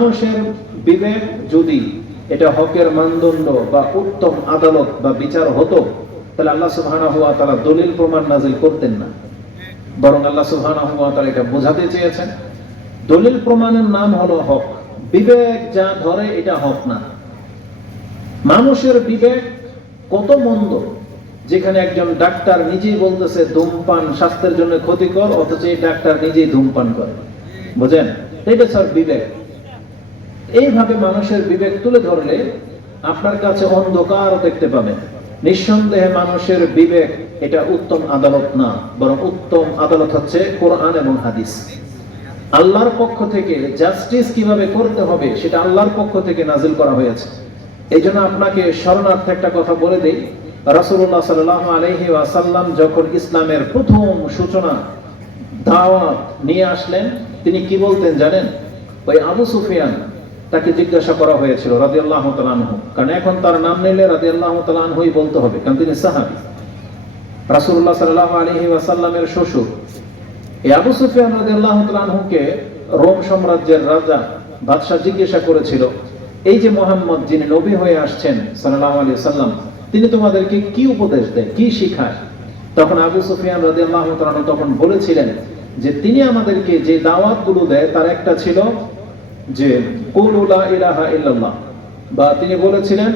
মানুষের বিবেক যদি এটা হকের মানদণ্ড বা উত্তম আদালত বা বিচার হতো, তাহলে আল্লাহ সুবহানাহু ওয়া তাআলা দলিল প্রমাণ নাজিল করতেন না। বরং আল্লাহ সুবহানাহু ওয়া তাআলা এটা বোঝাতে চেয়েছেন। দলিল প্রমাণের নাম হলো হক। বিবেক যা ধরে এটা হক না। মানুষের বিবেক কত মন্দ, যেখানে একজন ডাক্তার নিজেই বলতেছে ধূমপান স্বাস্থ্যের জন্য ক্ষতিকর, অথচ এই ডাক্তার নিজেই ধূমপান করে। বুঝেন? এটা স্যার বিবেক। এইভাবে মানুষের বিবেক তুলে ধরলে আপনার কাছে অন্ধকার দেখতে পাবেন। নিঃসন্দেহে মানুষের বিবেক এটা উত্তম আদালত না, বরং উত্তম আদালত হচ্ছে কোরআন এবং হাদিস। আল্লাহর পক্ষ থেকে জাস্টিস কীভাবে করতে হবে সেটা আল্লাহর পক্ষ থেকে নাজিল করা হয়েছে। এই জন্য আপনাকে স্মরণার্থে একটা কথা বলে দিই। রাসূলুল্লাহ সাল্লাল্লাহু আলাইহি ওয়াসাল্লাম যখন ইসলামের প্রথম সূচনা, দাওয়াত নিয়ে আসলেন, তিনি কি বলতেন জানেন? ওই আবু সুফিয়ান তাকে জিজ্ঞাসা করা হয়েছিল, রাদিয়াল্লাহু তাআলা আনহু। কারণ এখন তার নাম নিলে রাদিয়াল্লাহু তাআলা আনহুই বলতে হবে, কারণ তিনি সাহাবী। রাসূলুল্লাহ সাল্লাল্লাহু আলাইহি ওয়াসাল্লামের শ্বশুর। এই আবু সুফিয়ান রাদিয়াল্লাহু তাআলা আনহুকে রোম সাম্রাজ্যের রাজা, বাদশাহ জিজ্ঞাসা করেছিল, এই যে মোহাম্মদ যিনি নবী হয়ে আসছেন সাল্লাল্লাহু আলাইহি সাল্লাম তিনি তোমাদেরকে কি উপদেশ দেয়, কি শিখায়? তখন আবু সুফিয়ান তাআলা আনহু তখন বলেছিলেন যে, তিনি আমাদেরকে যে দাওয়াতগুলো দেয়, তার একটা ছিল যে বা তিনি বলেছিলেন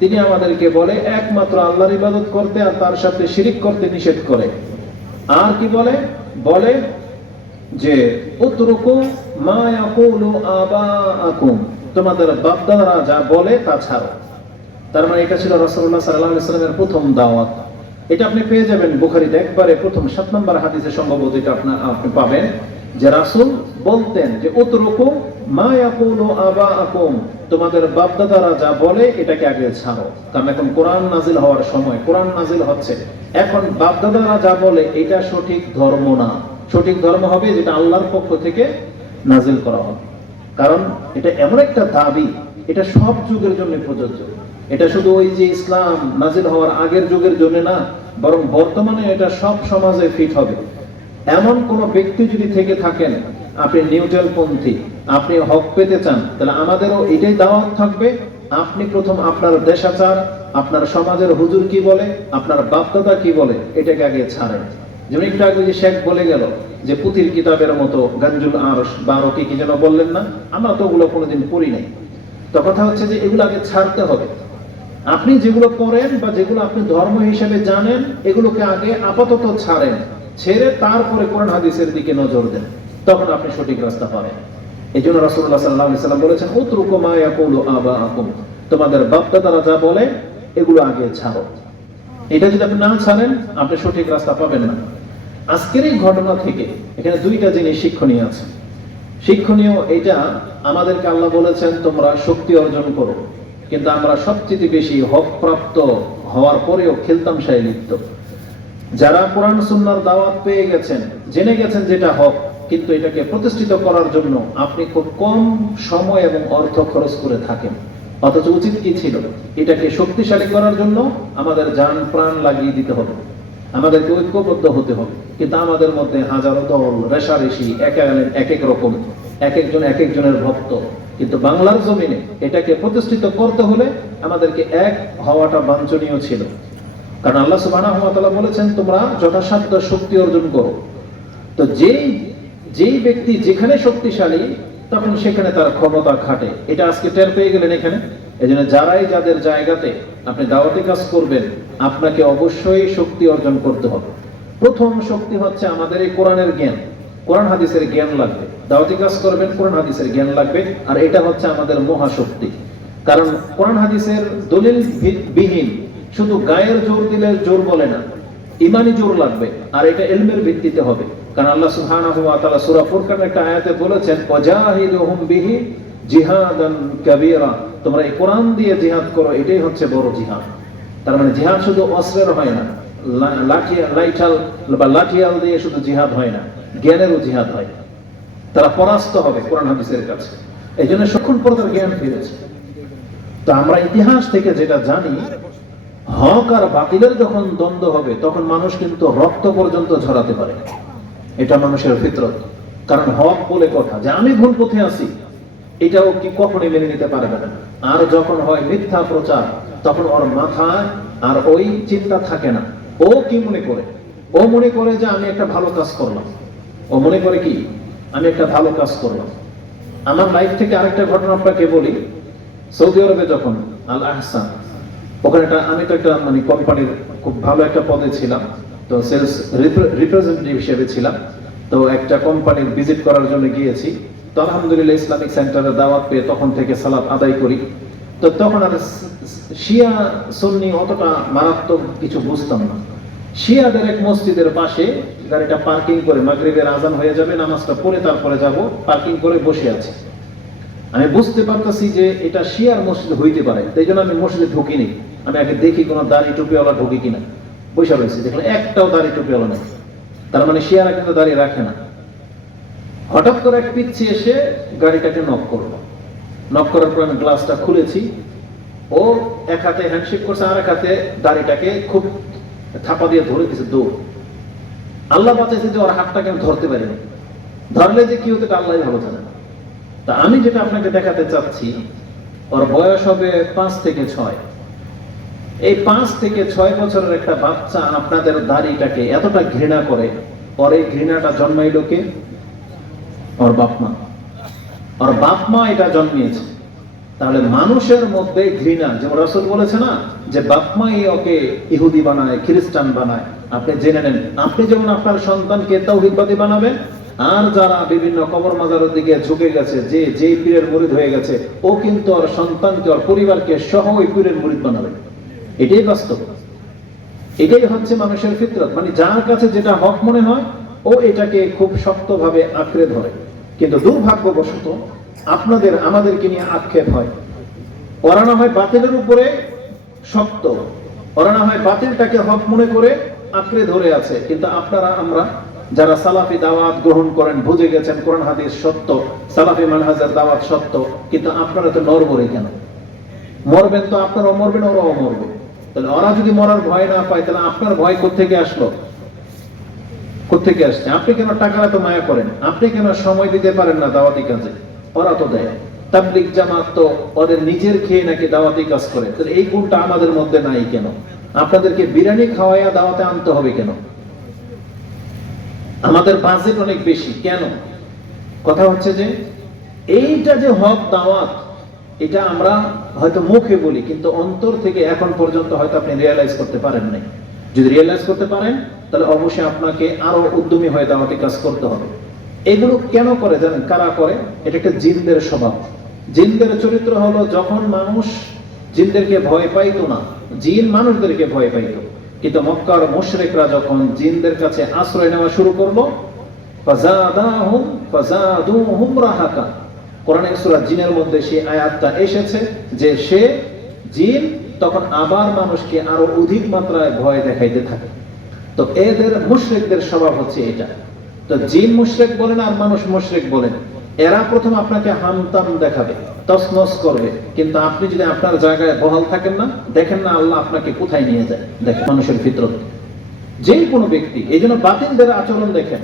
তিনি আমাদেরকে বলে, একমাত্র আল্লাহর ইবাদত করতে আর তার সাথে শিরিক করতে নিষেধ করে। আর কি বলে? বলে যে তোমাদের বাপদাদারা যা বলে তা ছাড়ো। তার মানে এটা ছিল রাসূলুল্লাহ সাল্লামের প্রথম দাওয়াত। এটা আপনি পেয়ে যাবেন বুখারীতে একবারে প্রথম সাত নম্বর হাদিসে সম্ভবত এটা আপনি আপনি পাবেন। যে রাসূল বলতেন যে উতরুকু মা ইয়াকুলু আবাআকুম। তোমাদের বাপদাদারা যা বলে, এটাকে আগে ছাড়ো। কারণ এখন কোরআন নাজিল হওয়ার সময়, কোরআন নাজিল হচ্ছে। এখন বাপদাদারা যা বলে, এটা সঠিক ধর্ম না। সঠিক ধর্ম হবে যেটা আল্লাহর পক্ষ থেকে নাজিল করা হবে। কারণ এটা এমন একটা দাবি, এটা সব যুগের জন্য প্রযোজ্য। এটা শুধু ওই যে ইসলাম নাজিল হওয়ার আগের যুগের জন্য না, বরং বর্তমানে এটা সব সমাজে ফিট হবে। এমন কোন ব্যক্তি যদি থেকে থাকেন, আপনি নিউট্রাল পন্থী, আপনি হক পেতে চান, তাহলে আমাদেরও এটাই দাওয়াত থাকবে। আপনি প্রথম আপনার দেশাচার, আপনার সমাজের হুজুর কি বলে, আপনার বাপদাদা কি বলে, এটাকে আগে ছাড়েন। যেমন একটু আগে যে শেখ বলে গেল যে পুঁথির কিতাবের মতো গাঞ্জুল আরস বারো কি কি যেন বললেন না? আমরা তো ওগুলো কোনোদিন পড়ি নাই। তো কথা হচ্ছে যে এগুলো আগে ছাড়তে হবে। আপনি যেগুলো করেন বা যেগুলো আপনি ধর্ম হিসেবে জানেন, এগুলোকে আগে আপাতত ছাড়েন। ছেড়ে তারপরে কোরআন হাদিসের দিকে নজর দেন, তখন আপনি সঠিক রাস্তা পাবেন। এই জন্য রাসূলুল্লাহ সাল্লাল্লাহু আলাইহি সাল্লাম বলেছেন, উতরুকু মা ইয়াকুলু আবাআকুম। তোমাদের বাপদাদারা যা বলে, এগুলো আগে ছাড়ো। এটা যদি আপনি না ছাড়েন, আপনি সঠিক রাস্তা পাবেন না। আজকের এই ঘটনা থেকে এখানে দুইটা জিনিস শিক্ষণীয় আছে। শিক্ষণীয় এটা, আমাদেরকে আল্লাহ বলেছেন, তোমরা শক্তি অর্জন করো। কিন্তু আমরা সবচেয়ে বেশি হক প্রাপ্ত হওয়ার পরেও খেলতাম সাই লিপ্ত যারা কোরআন সুন্নার দাওয়াত পেয়ে গেছেন, জেনে গেছেন যেটা হক, কিন্তু এটাকে প্রতিষ্ঠিত করার জন্য আপনি খুব কম সময় এবং অর্থ খরচ করে থাকেন। অথচ উচিত কি ছিল? এটাকে শক্তিশালী করার জন্য আমাদের যান প্রাণ লাগিয়ে দিতে হবে। আমাদেরকে ঐক্যবদ্ধ হতে হবে। কিন্তু আমাদের মধ্যে হাজারো দল, রেশারেশি, এক এক এক রকম, এক একজন এক একজনের ভক্ত। কিন্তু বাংলার জমিনে এটাকে প্রতিষ্ঠিত করতে হলে আমাদেরকে এক হওয়াটা বাঞ্ছনীয় ছিল। কারণ আল্লাহ তাআলা বলেছেন, তোমরা যথাসাধ্য শক্তি অর্জন করো। তো যেই যেই ব্যক্তি যেখানে শক্তিশালী, তখন সেখানে তার ক্ষমতা খাটে। এটা আজকে টের পেয়ে গেলেন এখানে? এই জন্য যারাই যাদের জায়গাতে আপনি দাওয়াতি কাজ করবেন, আপনাকে অবশ্যই শক্তি অর্জন করতে হবে। প্রথম শক্তি হচ্ছে আমাদের এই কোরআনের জ্ঞান। কোরআন হাদিসের জ্ঞান লাগবে। দাওয়াতি কাজ করবেন, কোরআন হাদিসের জ্ঞান লাগবে। আর এটা হচ্ছে আমাদের মহাশক্তি। কারণ কোরআন হাদিসের দলিল বিহীন। শুধু গায়ের জোর দিলে জোর বলে না ইমানি জোর লাগবে, আর এটা এলমের ভিত্তিতে হবে। কারণ আল্লাহ একটা আয়াতে বলেছেন বিহি জিহাদান তোমরা এই কোরআন দিয়ে জিহাদ করো, এটাই হচ্ছে বড় জিহাদ। তার মানে জিহাদ শুধু অস্ত্রের হয় না লাঠি বা লাঠিয়াল দিয়ে শুধু জিহাদ হয় না, জ্ঞানেরও জিহাদ হয়। তারা পরাস্ত হবে কোরআন হাদিসের কাছে। এই জন্য সক্ষণ পর জ্ঞান ফিরেছে। তো আমরা ইতিহাস থেকে যেটা জানি হক আর বাতিলের যখন দ্বন্দ্ব হবে, তখন মানুষ কিন্তু রক্ত পর্যন্ত ঝরাতে পারে। এটা মানুষের ফিতরত। কারণ হক বলে কথা, যে আমি ভুল পথে আছি, এটাও কি কখনোই মেনে নিতে পারবে না। আর যখন হয় মিথ্যা প্রচার, তখন ওর মাথায় আর ওই চিন্তা থাকে না। ও কি মনে করে? ও মনে করে যে আমি একটা ভালো কাজ করলাম। ও মনে করে কি? আমি একটা ভালো কাজ করলাম। আমার লাইফ থেকে আরেকটা ঘটনা আপনাকে বলি। সৌদি আরবে যখন আল আহসান ওখানে একটা আমি তো একটা মানে কোম্পানির খুব ভালো একটা পদে ছিলাম। তো সেলস রিপ্রেজেন্টেটিভ হিসেবে ছিলাম। তো একটা কোম্পানির ভিজিট করার জন্য গিয়েছি। তো আলহামদুলিল্লাহ ইসলামিক সেন্টারে দাওয়াত পেয়ে তখন থেকে সালাত আদায় করি। তো তখন আর শিয়া সুন্নি অতটা মারাত্মক কিছু বুঝতাম না। শিয়াদের এক মসজিদের পাশে গাড়িটা পার্কিং করে মাগরিবের আজান হয়ে যাবে, নামাজটা পড়ে তারপরে যাব পার্কিং করে বসে আছি। আমি বুঝতে পারতেছি যে এটা শিয়ার মসজিদ হইতে পারে। তাই জন্য আমি মসজিদে ঢুকিনি। আমি আগে দেখি কোনো দাড়ি টুপিওয়ালা ঢুকি কিনা। বসে রয়েছে দেখলাম একটাও দাড়ি টুপিওয়ালা নেই। তার মানে শিয়ারা কিন্তু দাঁড়িয়ে রাখে না। হঠাৎ করে এক পিচ্ছি এসে গাড়িটাকে নক করল। নক করার পর আমি গ্লাসটা খুলেছি। ও এক হাতে হ্যান্ডশেক করছে আর এক হাতে দাড়িটাকে খুব থাপা দিয়ে ধরে দিছে, দৌড়। আল্লাহ বাঁচাইছে যে ওর হাতটাকে আমি ধরতে পারিনি ধরলে যে কি হতো এটা আল্লাহ ভালো জানে তা আমি যেটা আপনাকে দেখাতে চাচ্ছি, ওর বয়স হবে পাঁচ থেকে ছয়। এই পাঁচ থেকে ছয় বছরের একটা বাচ্চা আপনাদের দাড়িটাকে এতটা ঘৃণা করে, পরে ঘৃণাটা জন্মাইল কে? ওর বাপ মা। ওর বাপ মা এটা জন্মিয়েছে। তাহলে মানুষের মধ্যে ঘৃণা, যেমন রসুল বলেছে না, যে বাপ মাই ওকে ইহুদি বানায়, খ্রিস্টান বানায়, আপনি জেনে নেন। আপনি যেমন আপনার সন্তানকে তৌহিদবাদী বানাবেন, আর যারা বিভিন্ন কবর মাজারের দিকে ঝুঁকে গেছে, যে যে পীরের মুরিদ হয়ে গেছে, ও কিন্তু ওর সন্তানকে, ওর পরিবারকে সহ ওই পীরের মুরিদ বানাবে। এটাই বাস্তব। এটাই হচ্ছে মানুষের ফিতরত। মানে যার কাছে যেটা হক মনে হয়, ও এটাকে খুব শক্তভাবে আঁকড়ে ধরে। কিন্তু দুর্ভাগ্যবশত আপনাদের, আমাদেরকে নিয়ে আক্ষেপ হয়। ওরা হয় বাতিলের উপরে শক্ত। ওরা না হয় বাতিলটাকে হক মনে করে আঁকড়ে ধরে আছে। কিন্তু আপনারা, আমরা যারা সালাফি দাওয়াত গ্রহণ করেন, বুঝে গেছেন কোরআন হাদিস সত্য, সালাফি মানহাজের দাওয়াত সত্য, কিন্তু আপনারা তো নরবরে কেন? মরবেন তো আপনারাও মরবেন, ওরাও মরবে। তাহলে ওরা যদি মরার ভয় না পায়, তাহলে আপনার ভয় কোথেকে আসলো? কোথেকে আসছে? আপনি কেন টাকা এত মায়া করেন? আপনি কেন সময় দিতে পারেন না দাওয়াতি কাজে? ওরা তো দেয়। তাবলিক জামাত তো ওদের নিজের খেয়ে নাকি দাওয়াতি কাজ করে। তাহলে এই গুণটা আমাদের মধ্যে নাই কেন? আপনাদেরকে বিরিয়ানি খাওয়াইয়া দাওয়াতে আনতে হবে কেন? আমাদের বাজেট অনেক বেশি। কেন? কথা হচ্ছে যে, এইটা যে হক দাওয়াত, এটা আমরা হয়তো মুখে বলি, কিন্তু অন্তর থেকে এখন পর্যন্ত হয়তো আপনি রিয়েলাইজ করতে পারেন নাই। যদি রিয়েলাইজ করতে পারেন, তাহলে অবশ্যই আপনাকে আরও উদ্যমী হয়ে দাওয়াতি কাজ করতে হবে। এগুলো কেন করে জানেন? কারা করে? এটা একটা জিনদের স্বভাব। জিনদের চরিত্র হলো যখন মানুষ জিনদেরকে ভয় পাইতো না, জিন মানুষদেরকে ভয় পাইতো। কিন্তু মক্কার মুশরেকরা যখন জিনদের কাছে আশ্রয় নেওয়া শুরু করল, ফাজাদাহুম ফাজাদুহুম রাহাকা। কোরআনের সূরা জিনের মধ্যে সেই আয়াতটা এসেছে যে সে জিন তখন আবার মানুষকে আরও অধিক মাত্রায় ভয় দেখাইতে থাকে। তো এদের স্বভাব হচ্ছে এটা। তো জিন আর মানুষ এরা প্রথম আপনাকে হামতাম দেখাবে তসনস করবে। কিন্তু আপনি যদি আপনার জায়গায় বহাল থাকেন না, দেখেন না আল্লাহ আপনাকে কোথায় নিয়ে যায়। দেখেন মানুষের ফিতরত যে কোনো ব্যক্তি, এই জন্য বাতিলদের আচরণ দেখেন।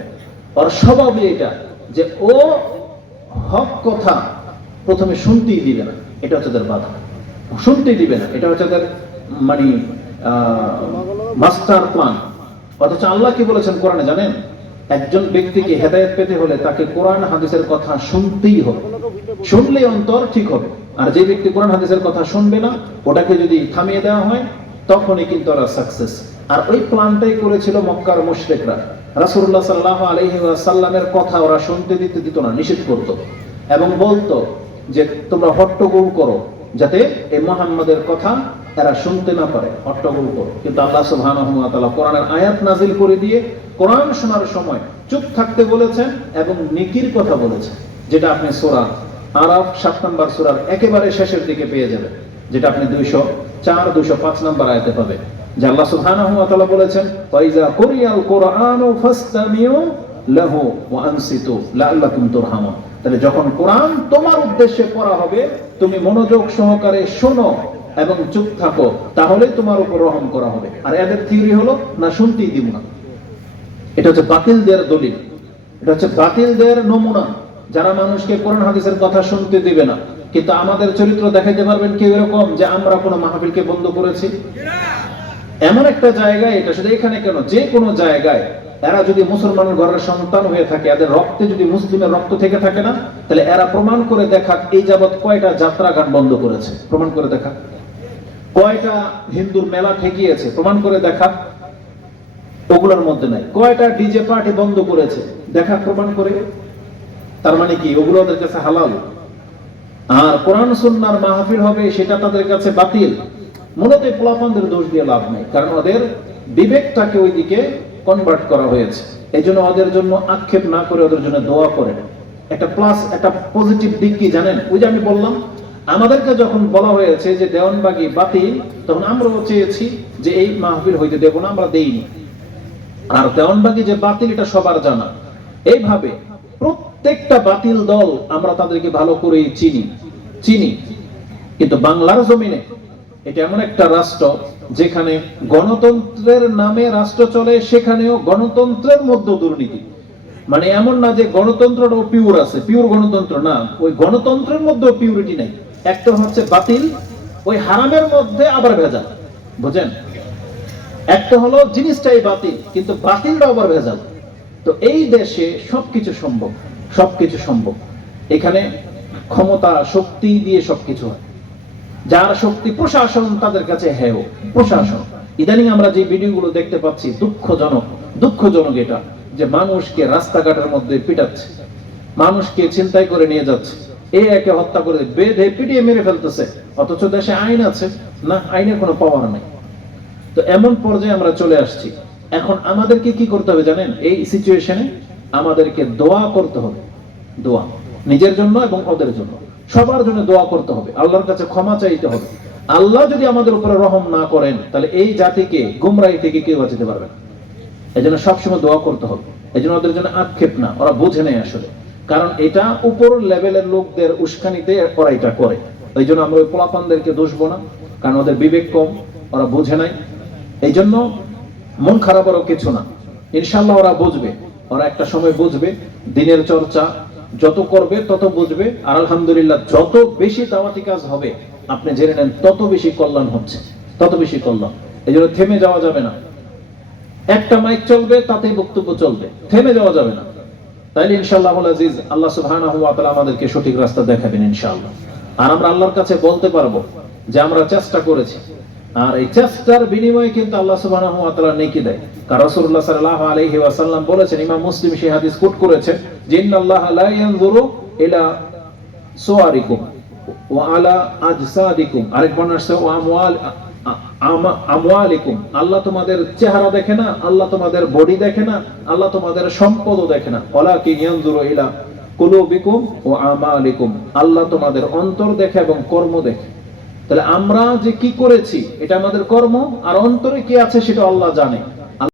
ওর স্বভাবই এটা যে ও হক কথা প্রথমে শুনতেই দিবে না, এটা হচ্ছে তাদের বাধা। শুনতেই দিবে না, এটা হচ্ছে তাদের মানে মাস্টার প্ল্যান অথচ আল্লাহ কি বলেছেন কোরআনে জানেন? একজন ব্যক্তিকে হেদায়েত পেতে হলে তাকে কোরআন হাদিসের কথা শুনতেই হবে। শুনলে অন্তর ঠিক হবে। আর যে ব্যক্তি কোরআন হাদিসের কথা শুনবে না, ওটাকে যদি থামিয়ে দেওয়া হয়, তখনই কিন্তু ওরা সাকসেস আর ওই প্ল্যানটাই করেছিল মক্কার মুশরিকরা। রাসূলুল্লাহ সাল্লাল্লাহু আলাইহি ওয়াসাল্লামের কথা ওরা শুনতে দিতে দিত না, নিষেধ করত। এবং বলতো যে তোমরা হট্টগোল করো, যাতে এই মুহাম্মাদের কথা এরা শুনতে না পারে। হট্টগোল করো। কিন্তু আল্লাহ তাআলা কোরআনের আয়াত নাজিল করে দিয়ে কোরআন শোনার সময় চুপ থাকতে বলেছেন এবং নেকির কথা বলেছেন, যেটা আপনি সূরা আরাফ সাত নম্বর সূরার একেবারে শেষের দিকে পেয়ে যাবেন, যেটা আপনি দুইশো চার, দুইশো পাঁচ নম্বর আয়াতে পাবেন। সুবহানাহু ওয়া তাআলা বলেছেন ওয়াইজা কুরিয়াল ফাসতামিউ লাহু ওয়া আনসিতু লাআল্লাকুম তুরহামুন। তাহলে যখন কোরআন তোমার উদ্দেশ্যে পড়া হবে, তুমি মনোযোগ সহকারে শোনো এবং চুপ থাকো তাহলে তোমার উপর রহম করা হবে। আর এদের থিওরি হলো, না শুনতেই দিব না। এটা হচ্ছে বাতিলদের দলিল। এটা হচ্ছে বাতিলদের নমুনা। যারা মানুষকে কোরআন হাদিসের কথা শুনতে দিবে না, কিন্তু আমাদের চরিত্র দেখাইতে পারবেন কেউ এরকম যে আমরা কোনো মাহফিলকে বন্ধ করেছি? এমন একটা জায়গায়, এটা শুধু এখানে কেন? যে কোনো জায়গায় এরা যদি মুসলমানের ঘরের সন্তান হয়ে থাকে, এদের রক্তে যদি মুসলিমের রক্ত থেকে থাকে না, তাহলে এরা প্রমাণ করে দেখাক এই যাবৎ কয়টা যাত্রা গান বন্ধ করেছে। প্রমাণ করে দেখাক। কয়টা হিন্দুর মেলা ঠেকিয়েছে, প্রমাণ করে দেখাক। ওগুলোর মধ্যে নাই। কয়টা ডিজে পার্টি বন্ধ করেছে দেখা প্রমাণ করে। তার মানে কি? ওগুলো ওদের কাছে হালাল। আর কোরআন সুন্নার মাহফিল হবে, সেটা তাদের কাছে বাতিল। মূলত এই পোলাপানদের দোষ দিয়ে লাভ নেই, কারণ ওদের বিবেকটাকে ওইদিকে কনভার্ট করা হয়েছে। এই জন্য ওদের জন্য আক্ষেপ না করে ওদের জন্য দোয়া করেন একটা প্লাস একটা পজিটিভ দিক কি জানেন? ওই যে আমি বললাম, আমাদেরকে যখন বলা হয়েছে যে দেওয়ানবাগি বাতিল, তখন আমরাও চেয়েছি যে এই মাহফিল হইতে দেব না, আমরা দেইনি। আর দেওয়ানবাগি যে বাতিল, এটা সবার জানা। এইভাবে প্রত্যেকটা বাতিল দল আমরা তাদেরকে ভালো করেই চিনি। চিনি। কিন্তু বাংলার জমিনে এটা এমন একটা রাষ্ট্র যেখানে গণতন্ত্রের নামে রাষ্ট্র চলে, সেখানেও গণতন্ত্রের মধ্যে দুর্নীতি। মানে এমন না যে গণতন্ত্রটাও পিওর আছে পিওর গণতন্ত্র না। ওই গণতন্ত্রের মধ্যেও পিউরিটি নাই। একটা হচ্ছে বাতিল, ওই হারামের মধ্যে আবার ভেজাল। বুঝেন? একটা হলো জিনিসটাই বাতিল, কিন্তু বাতিলটা আবার ভেজাল। তো এই দেশে সবকিছু সম্ভব সবকিছু সম্ভব। এখানে ক্ষমতা, শক্তি দিয়ে সবকিছু হয়। যার শক্তি প্রশাসন তাদের কাছে হেয়। প্রশাসন। ইদানিং আমরা যে ভিডিওগুলো দেখতে পাচ্ছি, দুঃখজনক দুঃখজনক এটা, যে মানুষকে রাস্তাঘাটের মধ্যে পিটাচ্ছে, মানুষকে চিন্তাই করে নিয়ে যাচ্ছে, এ একে হত্যা করে বেঁধে পিটিয়ে মেরে ফেলতেছে, অথচ দেশে আইন আছে, না আইনের কোনো পাওয়ার নেই। তো এমন পর্যায়ে আমরা চলে আসছি। এখন আমাদেরকে কি করতে হবে জানেন? এই সিচুয়েশনে আমাদেরকে দোয়া করতে হবে। দোয়া। নিজের জন্য এবং ওদের জন্য। সবার জন্য দোয়া করতে হবে, আল্লাহর কাছে ক্ষমা চাইতে হবে। আল্লাহ যদি আমাদের উপরে রহম না করেন, তাহলে এই জাতিকে, গুমরাহি থেকে কেউ বাঁচাতে পারবে না। এই জন্য সবসময় দোয়া করতে হবে। এই জন্য ওদের জন্য আক্ষেপ না, ওরা বোঝে নেই আসলে। কারণ এটা উপর লেভেলের লোকদের উস্কানিতে ওরা এটা করে। এই জন্য আমরা ওই পোলাপানদেরকে দোষবো না কারণ ওদের বিবেক কম, ওরা বোঝে নাই। এই জন্য মন খারাপ কিছু না। ইনশাল্লাহ ওরা বুঝবে, ওরা একটা সময় বুঝবে, দিনের চর্চা যত করবে, তত বুঝবে। আর আলহামদুলিল্লাহ, যত বেশি দাওয়াতি কাজ হবে, আপনি জেনে নেন, তত বেশি কল্যাণ হচ্ছে। তত বেশি কল্যাণ। এই জন্য থেমে যাওয়া যাবে না। একটা মাইক চলবে, তাতেই বক্তব্য চলবে। থেমে যাওয়া যাবে না। তাইলে ইনশাআল্লাহ আজিজ, আল্লাহ তাআলা আমাদেরকে সঠিক রাস্তা দেখাবেন ইনশাআল্লাহ। আর আমরা আল্লাহর কাছে বলতে পারব যে আমরা চেষ্টা করেছি। আর এই চেষ্টার বিনিময়ে কিন্তু আল্লাহ সুবহানাহু ওয়া তাআলা নেকি দেয়। কারণ রাসূলুল্লাহ সাল্লাল্লাহু আলাইহি ওয়াসাল্লাম বলেছেন, ইমাম মুসলিম সেই হাদিস কোট করেছেন যে, ইন্নাল্লাহ লা ইয়ানজুরু ইলা সুওয়ারিকুম ওয়া আলা আজসাদিকুম। আরেক বর্ণনা আছে ওয়া আমওয়াল আমওয়ালিকুম। আল্লাহ তোমাদের চেহারা দেখে না, আল্লাহ তোমাদের বডি দেখে না, আল্লাহ তোমাদের সম্পদও দেখে না। ওয়ালাকিন ইয়ানজুরু ইলা কুলুবিকুম ও আমালিকুম। আল্লাহ তোমাদের অন্তর দেখে এবং কর্ম দেখে। তাহলে আমরা যে কি করেছি, এটা আমাদের কর্ম, আর অন্তরে কি আছে সেটা আল্লাহ জানে।